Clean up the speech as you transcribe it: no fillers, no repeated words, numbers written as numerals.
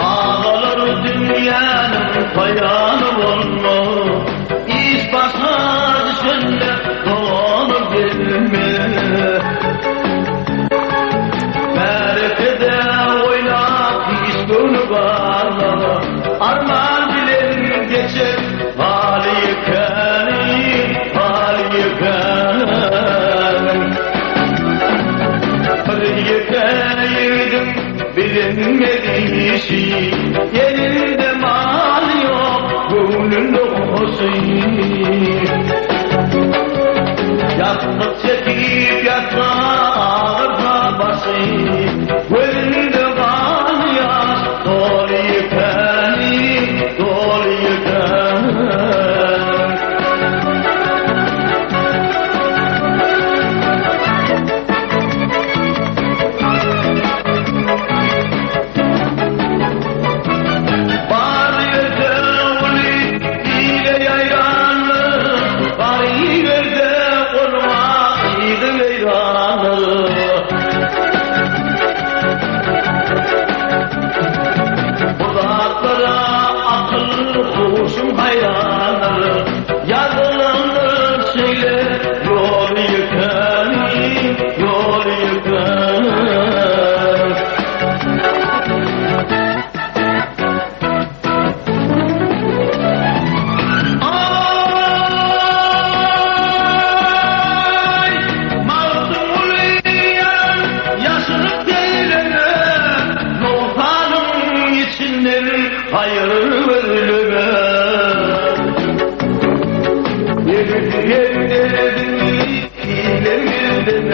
Ağlar dünyanın payanı olma, iş başa düşünle dolanıp gelme. Merkede oynap iş günü varlar, armağan dilerim geçer hali yıkanı, hali yıkanı. Hali yıkanıydım bilinmedi işi, yerinde mal yok gönlünde olsun. Yastık çekip yatsa ağırda başı, gönlünde mal yaz dolu yıkanı, dolu yıkanı. Hayranları yazılanır şeyler, yol yıkanı, yol yıkanı. Ay mazlum uleyen yaşını değirene, Noltanın içinden hayır ölüme. Yerlerdim ilerlerdim